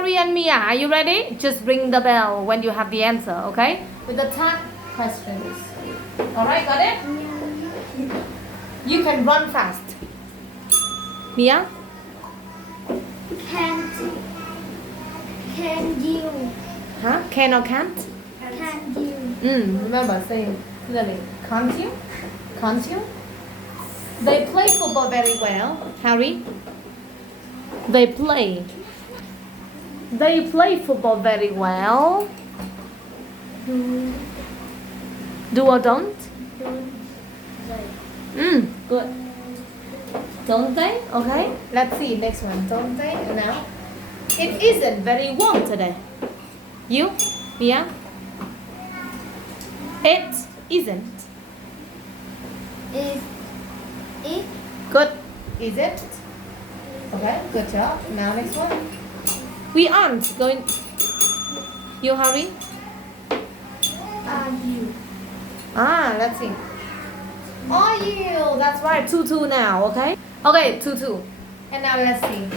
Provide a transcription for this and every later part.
Harry and Mia, are you ready? Just ring the bell when you have the answer, okay? With the tag questions. Alright, got it? You can run fast. Mia? Can you? Huh? Can or can't? Can you? Remember saying clearly. Can't you? Can't you? They play football very well. Harry? They play football very well. Do or don't? Good. Don't they? Okay. Let's see next one. Don't they? Now. It isn't very warm today. You? Mia? It isn't. Is it? Good. Is it? Okay, good job. Now next one. We aren't going. You hurry. Are you? Let's see. Are you? That's right. 2-2 now, okay? Okay, 2-2. And now let's see.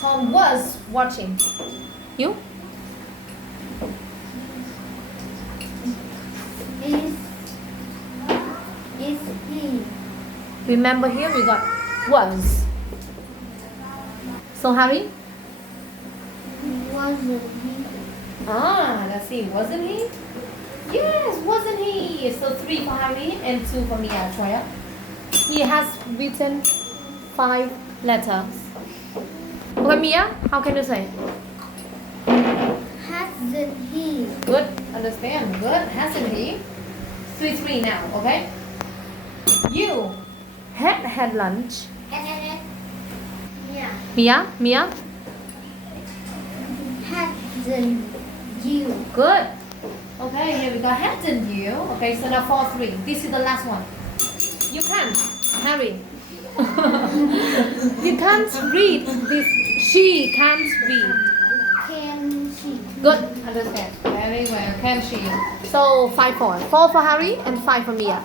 Tom was watching. You? Is he? Remember here we got was. So Harry? Wasn't he? Let's see. Wasn't he? Yes, wasn't he? So 3 for Harry and 2 for Mia. Try it. He has written 5 letters. Okay, Mia, how can you say? Hasn't he? Good. Understand. Good. Hasn't he? 3-3 now. Okay. You had lunch. Yeah. Mia? Hasn't you? Good. Okay, here we go. Hadn't you? Okay, so now 4-3. This is the last one. You can't, Harry. You can't read this. She can't read. Can she? Good. Understand. Very well. Can she? So 5 for 4 for Harry and 5 for Mia.